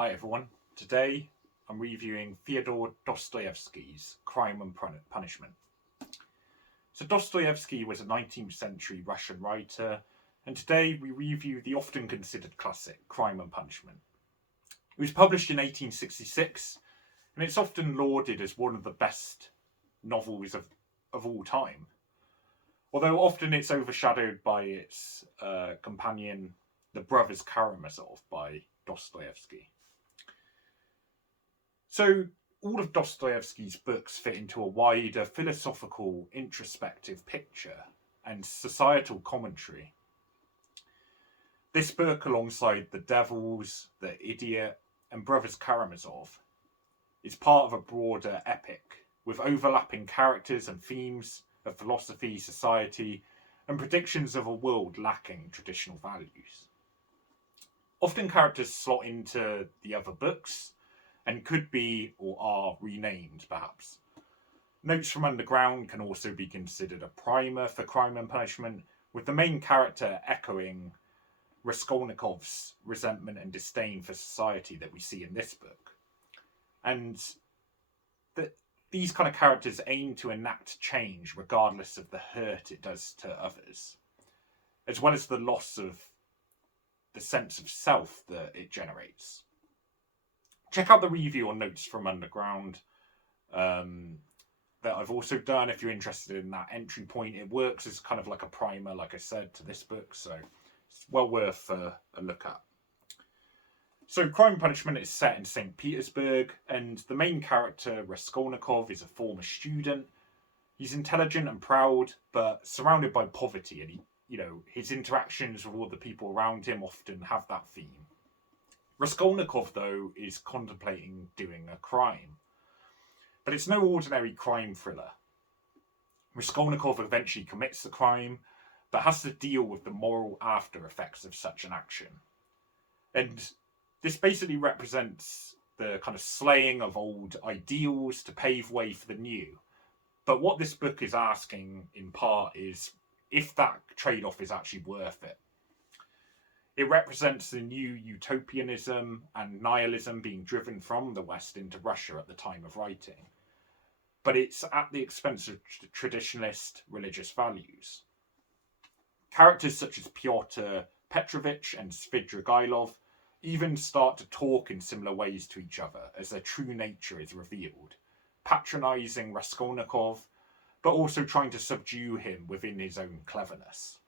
Hi everyone, today I'm reviewing Fyodor Dostoyevsky's Crime and Punishment. So Dostoyevsky was a 19th century Russian writer, and today we review the often considered classic Crime and Punishment. It was published in 1866, and it's often lauded as one of the best novels of all time. Although often it's overshadowed by its companion, The Brothers Karamazov by Dostoyevsky. So, all of Dostoyevsky's books fit into a wider philosophical, introspective picture and societal commentary. This book, alongside The Devils, The Idiot, and Brothers Karamazov, is part of a broader epic with overlapping characters and themes of philosophy, society, and predictions of a world lacking traditional values. Often characters slot into the other books and could be or are renamed, perhaps. Notes from Underground can also be considered a primer for Crime and Punishment, with the main character echoing Raskolnikov's resentment and disdain for society that we see in this book. And these kind of characters aim to enact change regardless of the hurt it does to others, as well as the loss of the sense of self that it generates. Check out the review on Notes from Underground that I've also done if you're interested in that entry point. It works as kind of like a primer, like I said, to this book, so it's well worth a look at. So Crime and Punishment is set in St. Petersburg, and the main character, Raskolnikov, is a former student. He's intelligent and proud, but surrounded by poverty, and his interactions with all the people around him often have that theme. Raskolnikov, though, is contemplating doing a crime. But it's no ordinary crime thriller. Raskolnikov eventually commits the crime, but has to deal with the moral after effects of such an action. And this basically represents the kind of slaying of old ideals to pave way for the new. But what this book is asking, in part, is if that trade-off is actually worth it. It represents the new utopianism and nihilism being driven from the West into Russia at the time of writing. But it's at the expense of traditionalist religious values. Characters such as Pyotr Petrovich and Svidrigailov even start to talk in similar ways to each other as their true nature is revealed, patronising Raskolnikov, but also trying to subdue him within his own cleverness.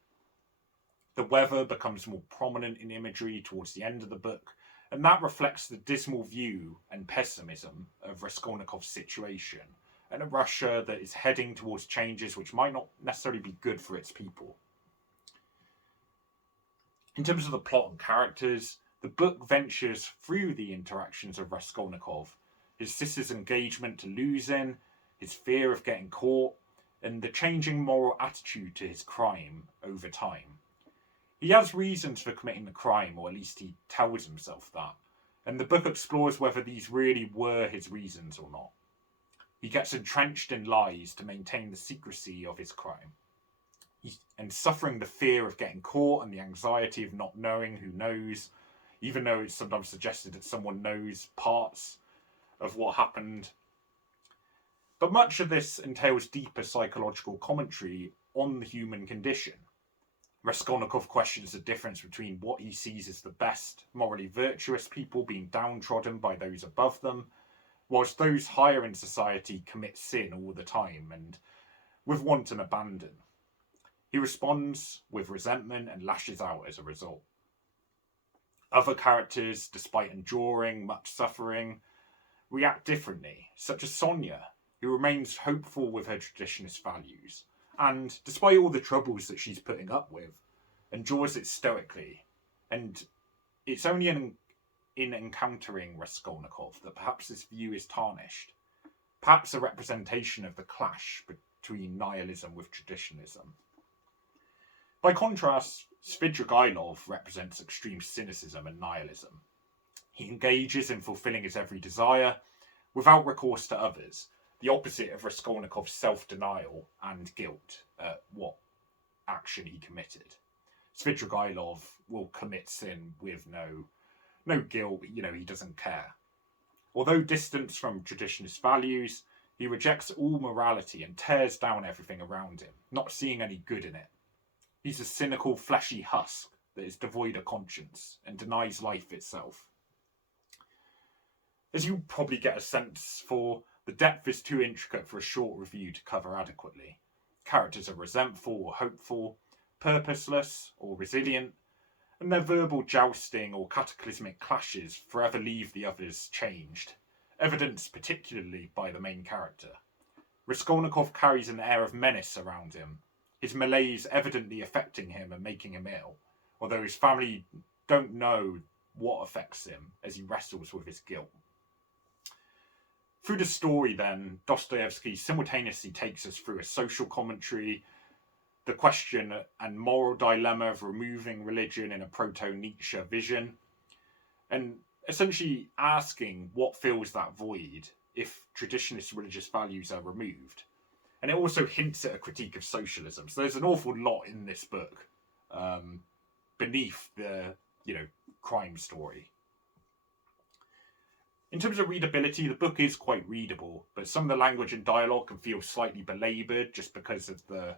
The weather becomes more prominent in imagery towards the end of the book, and that reflects the dismal view and pessimism of Raskolnikov's situation, and a Russia that is heading towards changes which might not necessarily be good for its people. In terms of the plot and characters, the book ventures through the interactions of Raskolnikov, his sister's engagement to losing, his fear of getting caught, and the changing moral attitude to his crime over time. He has reasons for committing the crime, or at least he tells himself that, and the book explores whether these really were his reasons or not. He gets entrenched in lies to maintain the secrecy of his crime, and suffering the fear of getting caught and the anxiety of not knowing who knows, even though it's sometimes suggested that someone knows parts of what happened. But much of this entails deeper psychological commentary on the human condition. Raskolnikov questions the difference between what he sees as the best, morally virtuous people being downtrodden by those above them, whilst those higher in society commit sin all the time and with wanton abandon. He responds with resentment and lashes out as a result. Other characters, despite enduring much suffering, react differently, such as Sonia, who remains hopeful with her traditionalist values, and, despite all the troubles that she's putting up with, endures it stoically. And it's only in encountering Raskolnikov that perhaps this view is tarnished. Perhaps a representation of the clash between nihilism with traditionalism. By contrast, Svidrigailov represents extreme cynicism and nihilism. He engages in fulfilling his every desire without recourse to others, the opposite of Raskolnikov's self-denial and guilt at what action he committed. Svidrigailov will commit sin with no No guilt, he doesn't care. Although distanced from traditionalist values, he rejects all morality and tears down everything around him, not seeing any good in it. He's a cynical, fleshy husk that is devoid of conscience and denies life itself. As you probably get a sense for, the depth is too intricate for a short review to cover adequately. Characters are resentful or hopeful, purposeless or resilient, and their verbal jousting or cataclysmic clashes forever leave the others changed, evidenced particularly by the main character. Raskolnikov carries an air of menace around him, his malaise evidently affecting him and making him ill, although his family don't know what affects him as he wrestles with his guilt. Through the story, then, Dostoyevsky simultaneously takes us through a social commentary, the question and moral dilemma of removing religion in a proto-Nietzsche vision, and essentially asking what fills that void if traditionalist religious values are removed. And it also hints at a critique of socialism. So there's an awful lot in this book beneath the, crime story. In terms of readability, the book is quite readable, but some of the language and dialogue can feel slightly belabored just because of the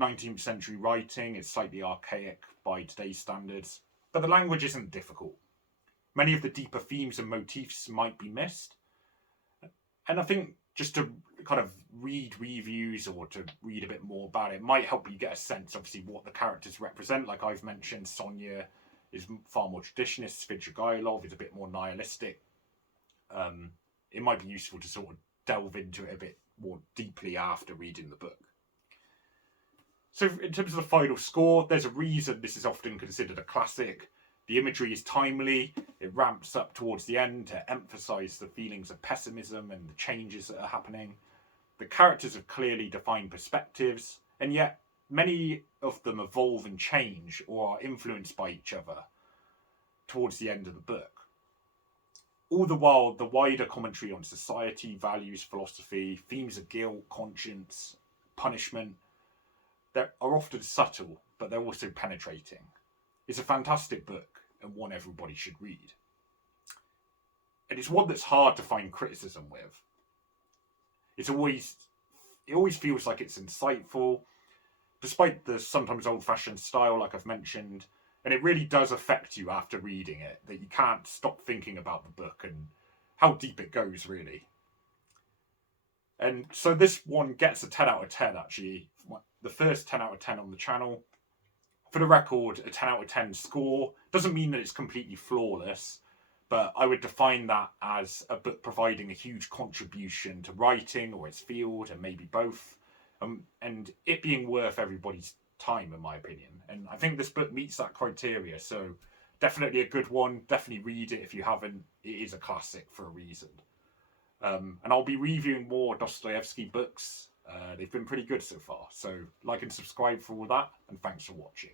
19th century writing. It's slightly archaic by today's standards, but the language isn't difficult. Many of the deeper themes and motifs might be missed. And I think just to kind of read reviews or to read a bit more about it might help you get a sense, obviously, what the characters represent. Like I've mentioned, Sonia is far more traditionist, Svidrigailov is a bit more nihilistic. It might be useful to sort of delve into it a bit more deeply after reading the book. So in terms of the final score, there's a reason this is often considered a classic. The imagery is timely, it ramps up towards the end to emphasise the feelings of pessimism and the changes that are happening. The characters have clearly defined perspectives, and yet many of them evolve and change or are influenced by each other towards the end of the book. All the while, the wider commentary on society, values, philosophy, themes of guilt, conscience, punishment, they are often subtle, but they're also penetrating. It's a fantastic book and one everybody should read. And it's one that's hard to find criticism with. It always feels like it's insightful, despite the sometimes old-fashioned style, like I've mentioned, and it really does affect you after reading it, that you can't stop thinking about the book and how deep it goes, really. And so this one gets a 10 out of 10, actually. The first 10 out of 10 on the channel. For the record, a 10 out of 10 score doesn't mean that it's completely flawless, but I would define that as a book providing a huge contribution to writing or its field, and maybe both, and it being worth everybody's time, in my opinion. And I think this book meets that criteria, so definitely a good one. Definitely read it if you haven't. It is a classic for a reason. And I'll be reviewing more Dostoyevsky books. They've been pretty good so far. So like and subscribe for all that, and thanks for watching.